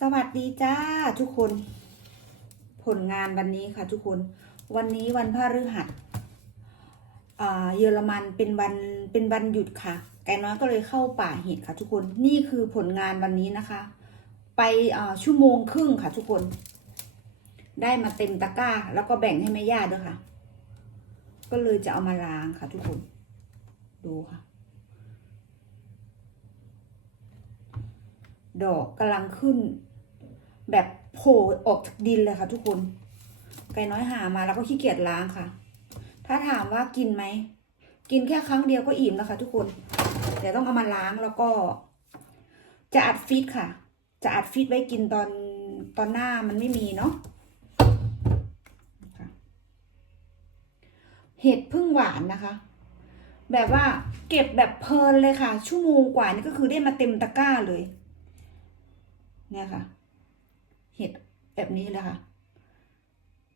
สวัสดีจ้าทุกคน ผลงานวันนี้ค่ะทุกคน วันนี้วันพฤหัสอ่าเยอรมันเป็นวันเป็นวันหยุดค่ะ ไก่น้อยก็เลยเข้าป่าเห็ดค่ะ ทุกคนนี่คือผลงานวันนี้นะคะ ไปอ่าชั่วโมงครึ่งค่ะ ทุกคน ได้มาเต็มตะกร้า แล้วก็แบ่งให้แม่ย่าด้วยค่ะ ก็เลยจะเอามาล้างค่ะ ทุกคน ดูค่ะ ดอกกำลังขึ้น แบบโผล่ออกจากดินเลยค่ะ ทุกคน ไก่น้อยหามาแล้วก็ขี้เกียจล้างค่ะ ถ้าถามว่ากินไหม กินแค่ครั้งเดียวก็อิ่มแล้วค่ะ ทุกคน เดี๋ยวต้องเอามาล้างแล้วก็ จะอัดฟิตค่ะ จะอัดฟิตไว้กินตอนตอนหน้ามันไม่มีเนาะเห็ดพึ่งหวานนะคะ แบบว่าเก็บแบบเพลินเลยค่ะ ชั่วโมงกว่านี่ก็คือได้มาเต็มตะกร้าเลย เนี่ยค่ะ แบบนี้เลยค่ะ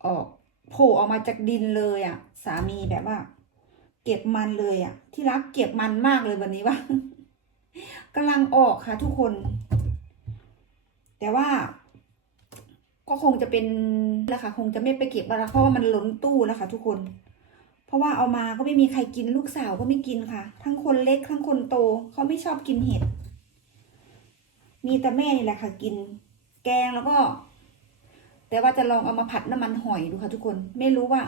ออกโผล่ออกมาจากดินเลยอะ สามีแบบว่า เก็บมันเลยอะ ที่รักเก็บมันมากเลยวันนี้ว่ากำลังออกค่ะทุกคน แต่ว่า ก็คงจะเป็นแล้วค่ะคงจะไม่ไปเก็บแล้วเพราะว่ามันล้นตู้แล้วค่ะทุกคน เพราะว่าเอามาก็ไม่มีใครกินลูกสาวก็ไม่กินค่ะ ทั้งคนเล็กทั้งคนโตเขาไม่ชอบกินเห็ดมีแต่แม่นี่แหละค่ะกิน แกงแล้วก็ แต่ว่าจะลองเอามาผัดน้ำมันหอยดูค่ะทุกคน ไม่รู้ว่า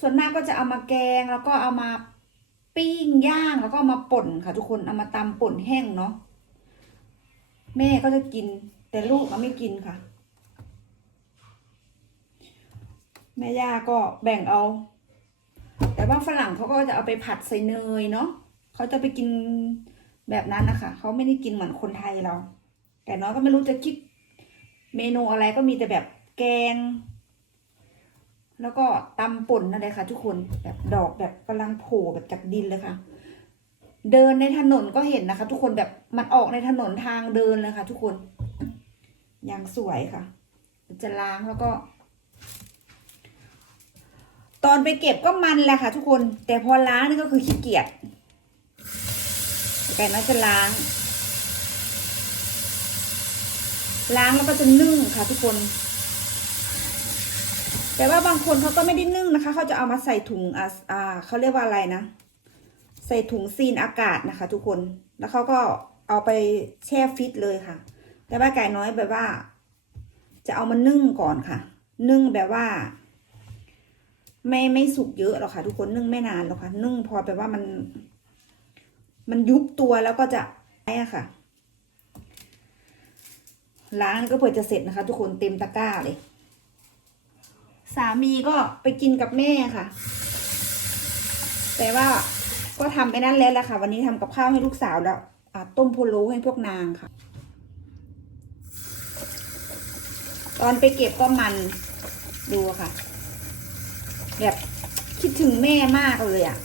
ส่วนมากก็จะเอามาแกงแล้วก็เอามาปิ้งย่างแล้วก็ามาป่นค่ะทุกคน เอามาตำป่นแห้งเนาะ แม่ก็จะกิน แต่ลูกก็ไม่กินค่ะ แม่ย่าก็แบ่งเอา แต่ว่าฝรั่งเขาก็จะเอาไปผัดใส่เนยเนาะเขาจะไปกินแบบนั้นนะคะ เขาไม่ได้กินเหมือนคนไทยเรา แต่น้อยก็ไม่รู้จะคิด เมนูอะไรก็มีแต่แบบแกง แล้วก็ตำป่นนั่นเลยค่ะ ทุกคนแบบดอกแบบกำลังโผล่แบบจากดินเลยค่ะ เดินในถนนก็เห็นนะคะ ทุกคนแบบมันออกในถนนทางเดินเลยค่ะ ทุกคนอย่างสวยค่ะ จะล้างแล้วก็ ตอนไปเก็บก็มันแหละค่ะ ทุกคน แต่พอล้างนี่ก็คือขี้เกียจแต่น่าจะล้าง ล้างแล้วก็จะนึ่งค่ะทุกคน แต่ว่าบางคนเขาก็ไม่ได้นึ่งนะคะเขาจะเอามาใส่ถุงอ่าอ่าเขาเรียกว่าอะไรนะ ใส่ถุงซีนอากาศนะคะ ทุกคนแล้วเขาก็เอาไปแช่ฟิตเลยค่ะ แต่ว่าไก่น้อยแบบว่า จะเอามานึ่งก่อนค่ะ นึ่งแบบว่า ไม่ไม่สุกเยอะหรอกค่ะ ทุกคนนึ่งไม่นานหรอกค่ะ นึ่งพอแบบว่ามัน มันยุบตัวแล้วก็จะไอ้ค่ะ ล้างก็เผื่อจะเสร็จนะคะ ทุกคนเต็มตะกร้าเลย สามีก็ไปกินกับแม่ค่ะ แต่ว่าก็ทำไปนั่นแล้วแหละค่ะ วันนี้ทำกับข้าวให้ลูกสาวแล้วต้มโพโลให้พวกนางค่ะ ตอนไปเก็บก็มันดูค่ะ แบบคิดถึงแม่มากเลยอะ่ะ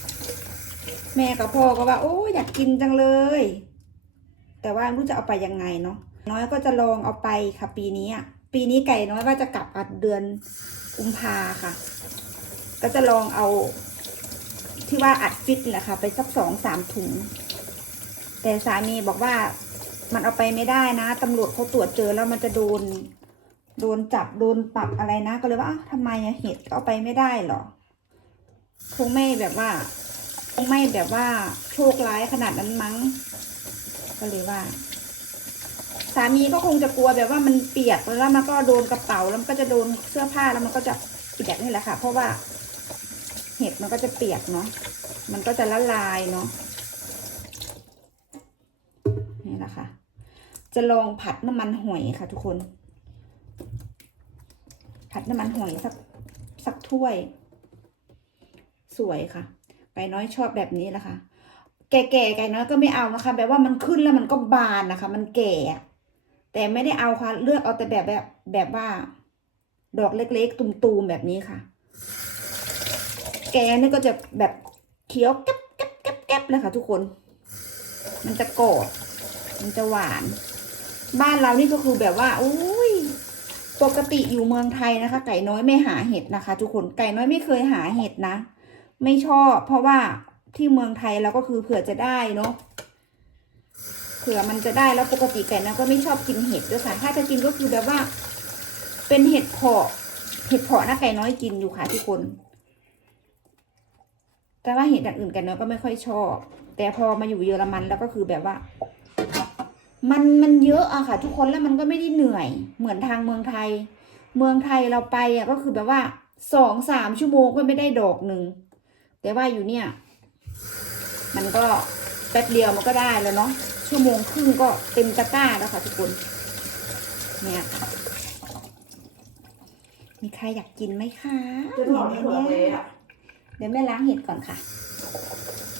แม่กับพ่อก็ว่า โอ้อยากกินจังเลย แต่ว่าไม่รู้จะเอาไปยังไงเนาะ น้อยก็จะลองเอาไปค่ะ ปีนี้อะปีนี้ไก่น้อยว่าจะกลับอัดเดือนกุมภาค่ะ ก็จะลองเอาที่ว่าอัดฟิตแหละค่ะ ไปสักสองสามถุง แต่สามีบอกว่ามันเอาไปไม่ได้นะตำรวจเขาตรวจเจอแล้วมันจะโดน โดนจับโดนปรับอะไรนะ ก็เลยว่าทำไมเห็ดเอาไปไม่ได้หรอคงไม่แบบว่าคงไม่แบบว่าโชคร้ายขนาดนั้นมั้ง ก็เลยว่า สามีก็คงจะกลัวแบบว่ามันเปียกแล้วมันก็โดนกระเป๋าแล้วมันก็จะโดนเสื้อผ้าแล้วมันก็จะเปียกนี่แหละค่ะ เพราะว่าเห็ดมันก็จะเปียกเนาะมันก็จะละลายเนาะนี่แหละค่ะ จะลองผัดน้ำมันหอยค่ะทุกคน ผัดน้ำมันหอยสักสักถ้วย สวยค่ะ ไก่น้อยชอบแบบนี้แหละค่ะแก่ๆไก่น้อยก็ไม่เอานะคะแบบว่ามันขึ้นแล้วมันก็บานนะคะ มันแก่ แต่ไม่ได้เอาค่ะเลือกเอาแต่แบบแบบแบบว่า ดอกเล็กๆ ตุ่มๆแบบนี้ค่ะ แกนี่ก็จะแบบเคี้ยวแก๊บแก๊บแก๊บแก๊บเลยค่ะ ทุกคน มันจะกรอบมันจะหวาน บ้านเรานี่ก็คือแบบว่าอุ้ยปกติอยู่เมืองไทยนะคะ ไก่น้อยไม่หาเห็ดนะคะ ทุกคนไก่น้อยไม่เคยหาเห็ดนะ ไม่ชอบ เพราะว่าที่เมืองไทยเราก็คือเผื่อจะได้เนาะ ผื่อมันจะได้แล้วปกติไก่นะก็ไม่ชอบกินเห็ดด้วยค่ะถ้าจะกินก็คือแบบว่า เป็นเห็ดเพาะเห็ดเพาะนะไก่น้อยกินอยู่ค่ะทุกคน แต่ว่าเห็ดอย่างอื่นไก่น้อยก็ไม่ค่อยชอบ แต่พอมาอยู่เยอรมันแล้วก็คือแบบว่า มันมันเยอะอะค่ะ ทุกคนแล้วมันก็ไม่ได้เหนื่อย เหมือนทางเมืองไทย เมืองไทยเราไปอะก็คือแบบว่าสองสามชั่วโมงก็ไม่ได้ดอกหนึ่งแต่ว่าอยู่เนี่ย มันก็แป๊บเดียวมันก็ได้แล้วเนาะ ชั่วโมงครึ่งก็เต็มตะกร้าแล้วค่ะทุกคน เนี่ยค่ะมีใครอยากกินไหมคะจะถอดถั่วเลยอะเดี๋ยวแม่ล้างเห็ดก่อนค่ะ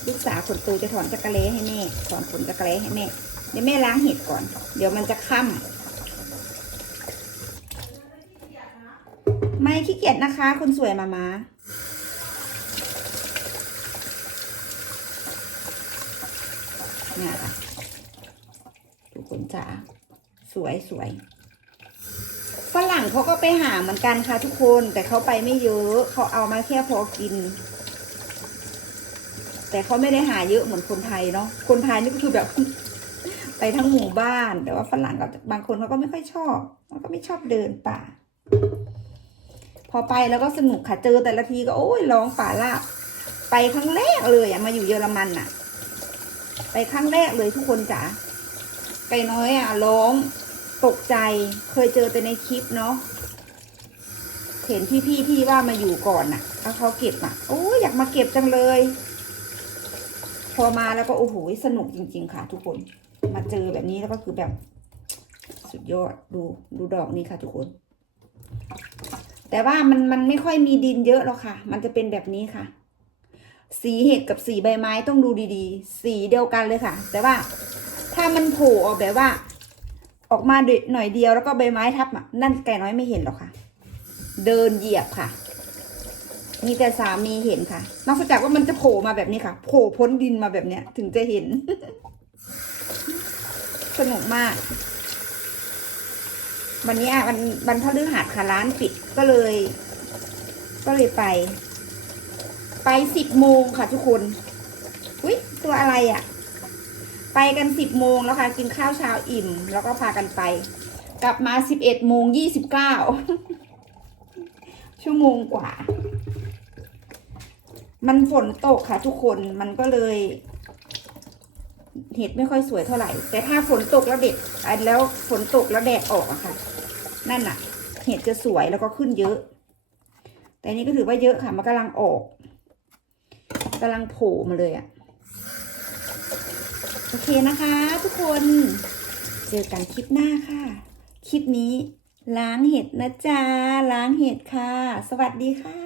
ลูกสาวคนโตจะถอนจักระเลให้แม่ถอนขนจักระเลให้แม่เดี๋ยวแม่ล้างเห็ดก่อน เดี๋ยวมันจะค่ำไม่ขี้เกียจนะคะ คนสวยมามาเนี่ยค่ะ ทุกคนจ๋าสวยสวยฝรั่งเขาก็ไปหาเหมือนกันค่ะทุกคนแต่เขาไปไม่เยอะเขาเอามาแค่พอกิน แต่เขาไม่ได้หาเยอะเหมือนคนไทยเนาะคนไทยนี่ก็คือแบบ ไปทั้งหมู่บ้าน แต่ว่าฝรั่งกับบางคนเขาก็ไม่ค่อยชอบเขาก็ไม่ชอบเดินป่า พอไปแล้วก็สนุกค่ะเจอแต่ละทีก็โอ้ยร้องป่าลาบไปครั้งแรกเลยอะมาอยู่เยอรมันอะไปครั้งแรกเลยทุกคนจ๋า ไก่น้อยอะร้องตกใจเคยเจอแต่ในคลิปเนาะเห็นพี่ๆที่ว่ามาอยู่ก่อนน่ะแล้วเขาเก็บอะโอ้ยอยากมาเก็บจังเลย พอมาแล้วก็โอ้โหสนุกจริง ๆ ค่ะ ทุกคน มาเจอแบบนี้แล้วก็คือแบบ สุดยอดดูดูดอกนี้ค่ะ ทุกคน แต่ว่ามันมันไม่ค่อยมีดินเยอะหรอกค่ะ มันจะเป็นแบบนี้ค่ะ สีเห็ดกับสีใบไม้ต้องดูดีๆ สีเดียวกันเลยค่ะ แต่ว่า ถ้ามันโผล่ออกแบบว่า ออกมาหน่อยเดียวแล้วก็ใบไม้ทับอะนั่นไก่น้อยไม่เห็นหรอกค่ะ เดินเหยียบค่ะ มีแต่สามีเห็นค่ะนอกจากว่ามันจะโผล่มาแบบนี้ค่ะโผล่พ้นดินมาแบบเนี้ย ถึงจะเห็น สนุกมาก วันนี้อะวันวันพฤหัสค่ะร้านปิดก็เลย ก็เลยไป ไปสิบโมงค่ะทุกคน อุ้ยตัวอะไรอะ ไปกันสิบโมงแล้วค่ะ กินข้าวเช้าอิ่ม แล้วก็พากันไป กลับมาสิบเอ็ดโมงยี่สิบเก้าชั่วโมงกว่า มันฝนตกค่ะ ทุกคนมันก็เลย เห็ดไม่ค่อยสวยเท่าไหร่ แต่ถ้าฝนตกแล้วเด็ดอันแล้วฝนตกแล้วแดดออกอะค่ะ นั่นน่ะเห็ดจะสวยแล้วก็ขึ้นเยอะ แต่นี้ก็ถือว่าเยอะค่ะ มันกำลังออกกำลังโผล่มาเลยอะ อเคนะคะทุกคนเจอกันคลิปหน้าค่ะ คลิปนี้ล้างเห็ดนะจ๊ะล้างเห็ดค่ะ สวัสดีค่ะ